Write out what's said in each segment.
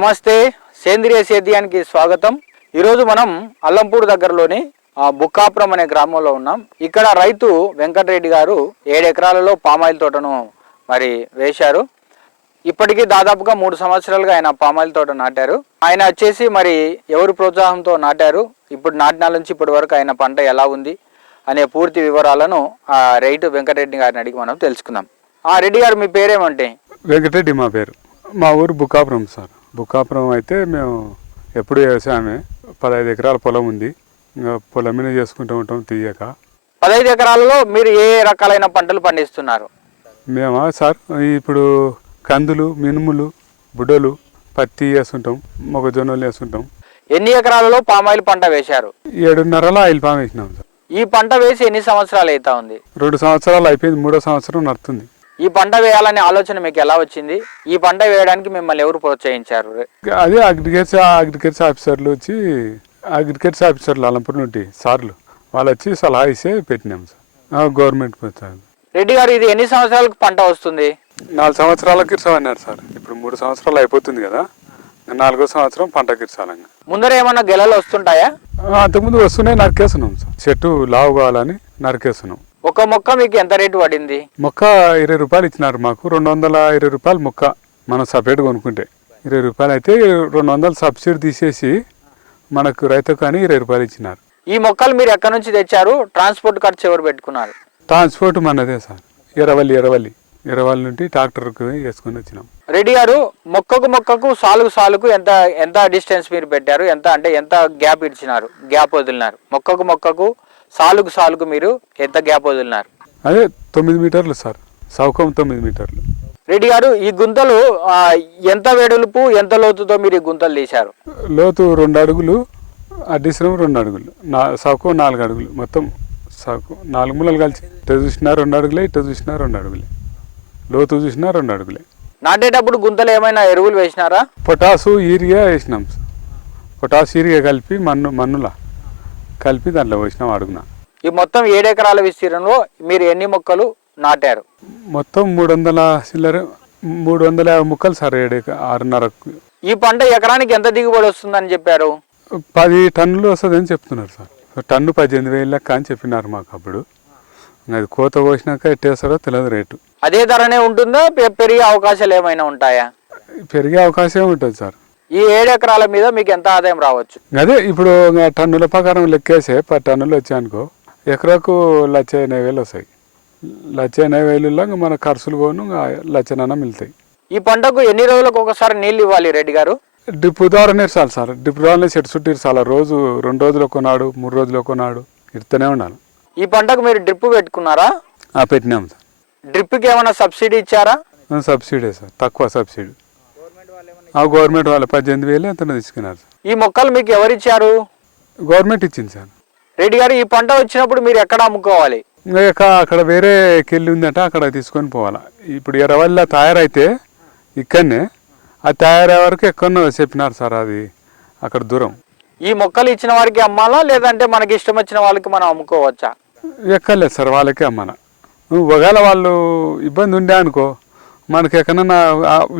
నమస్తే సేంద్రియ సేద్యానికి స్వాగతం. ఈరోజు మనం అల్లంపూర్ దగ్గరలోని బుక్కాపురం అనే గ్రామంలో ఉన్నాం. ఇక్కడ రైతు వెంకటరెడ్డి గారు ఏడు ఎకరాలలో పామాయిల్ తోటను మరి వేశారు. ఇప్పటికీ దాదాపుగా మూడు సంవత్సరాలుగా ఆయన పామాయిల్ తోట నాటారు. ఆయన వచ్చేసి మరి ఎవరి ప్రోత్సాహంతో నాటారు? ఇప్పుడు నాటినాల నుంచి ఇప్పటి వరకు ఆయన పంట ఎలా ఉంది? అనే పూర్తి వివరాలను ఆ రైతు వెంకటరెడ్డి గారిని అడిగి మనం తెలుసుకుందాం. ఆ రెడ్డి గారు మీ పేరేమంటే? వెంకటరెడ్డి మా పేరు. మా ఊరు బుక్కాపురం సార్. బుక్కాపురం అయితే మేము ఎప్పుడు వ్యవసాయమే పదహైదు ఎకరాల పొలం ఉంది. ఇంకా పొలం మీద చేసుకుంటూ ఉంటాం తీయక. పదహైదు ఎకరాలలో మీరు ఏ రకాలైన పంటలు పండిస్తున్నారు? మేమా సార్ ఇప్పుడు కందులు మినుములు బుడ్డలు పత్తి వేస్తుంటాం మొక్కజొన్నలు వేస్తుంటాం ఎన్ని ఎకరాలలో పామాయిల్ పంట వేశారు? ఏడున్నరలో ఆయిల్ పామ్ వేసినాం సార్. ఈ పంట వేసి ఎన్ని సంవత్సరాలు అవుతా ఉంది? రెండు సంవత్సరాలు అయిపోయింది మూడో సంవత్సరం నడుతుంది. ఈ పంట వేయాలనే ఆలోచన మీకు ఎలా వచ్చింది? ఈ పంట వేయడానికి మిమ్మల్ని ఎవరు ప్రోత్సహించారు? అదే అగ్రికల్చర్ అగ్రికల్చర్ ఆఫీసర్లు వచ్చి అగ్రికల్చర్ ఆఫీసర్లు అలంపూర్ నుండి సార్లు వాళ్ళు వచ్చి సలహా ఇస్తే పెట్టినాం సార్. గవర్నమెంట్ రెడ్డి గారు ఇది ఎన్ని సంవత్సరాలకు పంట వస్తుంది? నాలుగు సంవత్సరాలకి ఇర్సమన్నారు సార్. ఇప్పుడు మూడు సంవత్సరాలు అయిపోతుంది కదా నాలుగో సంవత్సరం పంటకి ఇర్సాలంగా ముందర ఏమన్నా గెలలు వస్తుంటాయా? అంతకుముందు వస్తున్నాయి నరికేస్తున్నాం సార్. చెట్టు లావు కావాలని నరికేస్తున్నాం. ఒక మొక్క మీకు ఎంత రేటు పడింది? మొక్క ఇరవై రూపాయలు ఇచ్చినారు మాకు. రెండు వందల ఇరవై రూపాయలు మొక్క మనం సపరేట్ కొనుక్కుంటే. ఇరవై రూపాయలు అయితే రెండు వందలు సబ్సిడీ తీసేసి మనకు రైతు కానీ ఇరవై రూపాయలు ఇచ్చినారు. ఈ మొక్కలు మీరు ఎక్కడి నుంచి తెచ్చారు? ట్రాన్స్పోర్ట్ ఖర్చు ఎవరు పెట్టుకున్నారు? ట్రాన్స్పోర్ట్ మనదే సార్. ఎరవల్లి ఎరవల్లి ఎరవల్లి నుండి ట్రాక్టర్కి వేసుకొని వచ్చినాం. రెడ్డి గారు మొక్కకు మొక్కకు సాలుకు సాలుకు ఎంత ఎంత డిస్టెన్స్ మీరు పెట్టారు? ఎంత అంటే ఎంత గ్యాప్ ఇచ్చినారు? గ్యాప్ వదిలినారు. మొక్కకు మొక్కకు సాలుకు సాలుకు మీరు ఎంత గ్యాప్ వదిలినారు? అదే తొమ్మిది మీటర్లు సార్. సౌకం తొమ్మిది మీటర్లు. రెడ్డి గారు ఈ గుంతలు ఎంత వెడల్పు ఎంత లోతుతో మీరు ఈ గుంతలు తీశారు? లోతు రెండు అడుగులు అడ్డిశ్రమం రెండు అడుగులు. నా సౌకం నాలుగు అడుగులు. మొత్తం సౌకం నాలుగు మూలలు కలిసి. ఇటు చూసినా రెండు అడుగులే ఇటు చూసినా రెండు అడుగులే. లోతు చూసినా రెండు అడుగులే. నాటేటప్పుడు గుంతలు ఏమైనా ఎరువులు వేసినారా? పొటాసు యూరియా వేసినాం సార్. పొటాసు యూరియా కలిపి మన్ను మన్నులా. కలిపి దాంట్లో వేసినాం అడుగున ఈ మొత్తం ఏడెకరాల విస్తీర్ణంలో మీరు ఎన్ని మొక్కలు నాటారు? మొత్తం మూడు వందల చిల్లర మూడు వందల యాభై ముక్కలు సార్ ఏడు ఆరున్నరకు ఈ పంట ఎకరానికి ఎంత దిగుబడి వస్తుందని చెప్పారు? పది టన్నులు వస్తుందని చెప్తున్నారు సార్. టన్ను పద్దెనిమిది వేలు లెక్క అని చెప్పినారు మాకు అప్పుడు. అది కోత కోసినాక ఎట్టేస్తారో తెలియదు రేటు. అదే ధరనే ఉంటుందా? పెరిగే అవకాశాలు ఏమైనా ఉంటాయా? పెరిగే అవకాశం ఉంటుంది సార్. ఈ ఏడెకరాల మీద మీకు ఎంత ఆదాయం రావచ్చు? అదే ఇప్పుడు టన్నుల ప్రకారం లెక్కేసే పది టన్నులు వచ్చాయనుకో ఎకరాకు లక్ష ఎనభై వేలు వస్తాయి. లక్ష ఎనభై వేలులో మన ఖర్చులు పోను లక్షనన్న మిగులుతాయి ఈ పంటకు ఎన్ని రోజులకు ఒకసారి నీళ్ళు ఇవ్వాలి రెడ్డి గారు? డ్రిప్ ద్వారా ఇరసాలి సార్. డ్రిప్ ద్వారా చెట్టు చుట్టూ ఇరసాలి రోజు రెండు రోజులు కొన్నాడు మూడు రోజులు కొన్నాడు ఇడుతూనే ఉండాలి. ఈ పంటకు మీరు డ్రిప్ పెట్టుకున్నారా? ఆ, పెట్టినాం సార్. డ్రిప్కి ఏమైనా సబ్సిడీ ఇచ్చారా? Subsidy sir. తక్కువ సబ్సిడీ. ఆ గవర్నమెంట్ వాళ్ళు పద్దెనిమిది వేలు ఎంత తీసుకున్నారు సార్. ఈ మొక్కలు మీకు ఎవరిచ్చారు? గవర్నమెంట్ ఇచ్చింది సార్. రెడ్డి గారు ఈ పంట వచ్చినప్పుడు మీరు ఎక్కడ అమ్ముకోవాలి? ఇంకా అక్కడ వేరే కెళ్ళి ఉందంట అక్కడ తీసుకొని పోవాలా. ఇప్పుడు ఎరవల్ల తయారైతే ఇక్కడనే ఆ తయారయ్యే వరకు ఎక్కడో చెప్పినారు సార్ అది అక్కడ దూరం. ఈ మొక్కలు ఇచ్చిన వారికి అమ్మాలా లేదంటే మనకి ఇష్టం వచ్చిన వాళ్ళకి మనం అమ్ముకోవచ్చా? ఎక్కర్లేదు సార్ వాళ్ళకే అమ్మన నువ్వు ఒకవేళ వాళ్ళు ఇబ్బంది ఉండే అనుకో మనకి ఎక్కడన్నా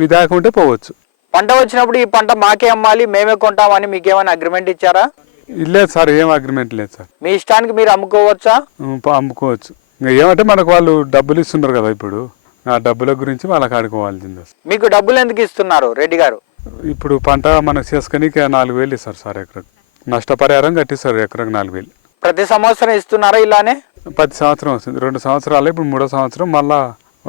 విధాయకం ఉంటే పోవచ్చు. పంట వచ్చినప్పుడు ఈ పంట మాకే అమ్మాలి మేమే కొంటామని మీకు ఏమైనా అగ్రిమెంట్ ఇచ్చారా? లేదు సార్ ఏం అగ్రిమెంట్ లేదు సార్. మీ ఇష్టానికి మీరు అమ్ముకోవచ్చా? అమ్ముకోవచ్చు. ఇంకా ఏమంటే మనకు వాళ్ళు డబ్బులు ఇస్తున్నారు కదా ఇప్పుడు. ఆ డబ్బుల గురించి వాళ్ళకి ఆడుకోవాల్సిందే మీకు డబ్బులు ఎందుకు ఇస్తున్నారు రెడ్డి గారు? ఇప్పుడు పంట మనకు చేసుకొని నాలుగు వేలు ఇస్తారు సార్ ఎకరకు. నష్టపరిహారం కట్టిస్తారు ఎకరకు నాలుగు వేలు. ప్రతి సంవత్సరం ఇస్తున్నారా ఇలానే? పది సంవత్సరం వస్తుంది. రెండు సంవత్సరాలు ఇప్పుడు మూడో సంవత్సరం మళ్ళా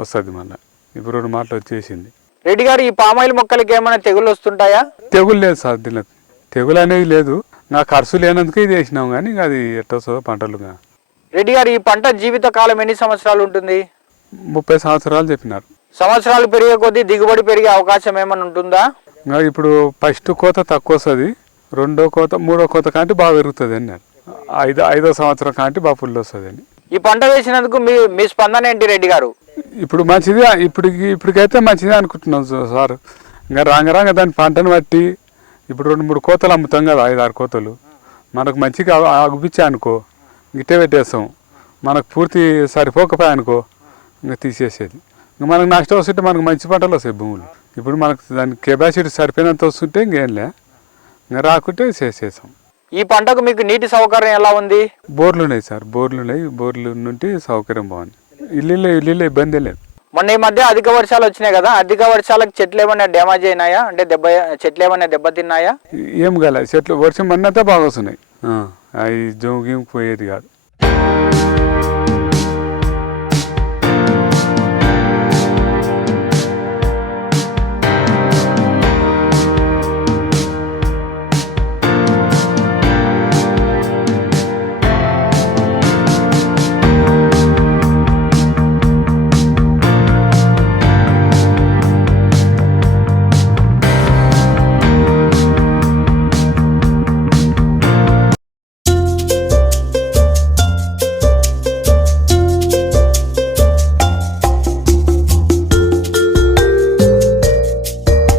వస్తుంది మళ్ళీ. ఇప్పుడు రెండు మాటలు వచ్చేసింది. రెడ్డి గారు ఈ పామాయిల్ మొక్కలకి ఏమైనా తెగులు వస్తుంటాయా? తెగులు లేదు సార్ దీనికి తెగులు అనేది లేదు. నా ఖర్చు లేనందుకు ఇది వేసినాం కానీ అది ఎట్ట వస్తుందో పంటలుగా రెడ్డి గారు ఈ పంట జీవిత కాలం ఎన్ని సంవత్సరాలు ఉంటుంది? ముప్పై సంవత్సరాలు చెప్పినారు. సంవత్సరాలు పెరిగే కొద్దీ దిగుబడి పెరిగే అవకాశం ఏమైనా ఉంటుందా? ఇంకా ఇప్పుడు ఫస్ట్ కోత తక్కువ వస్తుంది రెండో కోత మూడో కోత కాంటి బాగా పెరుగుతుంది అన్నారు. ఐదో ఐదో సంవత్సరం కాంటి బాగా ఫుల్ వస్తుంది అని. ఈ పంట వేసినందుకు మీ మీ స్పందన ఏంటి రెడ్డి గారు? ఇప్పుడు మంచిది ఇప్పుడు ఇప్పటికైతే మంచిది అనుకుంటున్నాం సార్. ఇంకా రాంగ రాంగ దాని పంటను బట్టి ఇప్పుడు రెండు మూడు కోతలు అమ్ముతాం కదా ఐదు ఆరు కోతలు. మనకు మంచిగా అగుపించా అనుకో గిట్టే పెట్టేస్తాం. మనకు పూర్తి సరిపోకపోయా అనుకో ఇంకా తీసేసేది. ఇంకా మనకు నష్టం వస్తుంటే మనకు మంచి పంటలు వస్తాయి భూములు. ఇప్పుడు మనకు దాని కెపాసిటీ సరిపోయినంత వస్తుంటే ఇంకేం లే. ఇంకా రాకుంటే చేసేసాం ఈ పంటకు మీకు నీటి సౌకర్యం ఎలా ఉంది? బోర్లు ఉన్నాయి సార్ బోర్లు ఉన్నాయి. బోర్లు నుండి సౌకర్యం బాగుంది. ఇల్లు ఇల్లు ఇబ్బంది లేదు. మొన్న ఈ మధ్య అధిక వర్షాలు వచ్చినాయి కదా అధిక వర్షాలకు చెట్లు ఏమైనా డ్యామేజ్ అయినాయా? అంటే దెబ్బ చెట్లు ఏమైనా దెబ్బతిన్నాయా? ఏం కాలే చెట్లు వర్షం అన్నంతా బాగా వస్తున్నాయి. అవి జోగి పోయేది కాదు.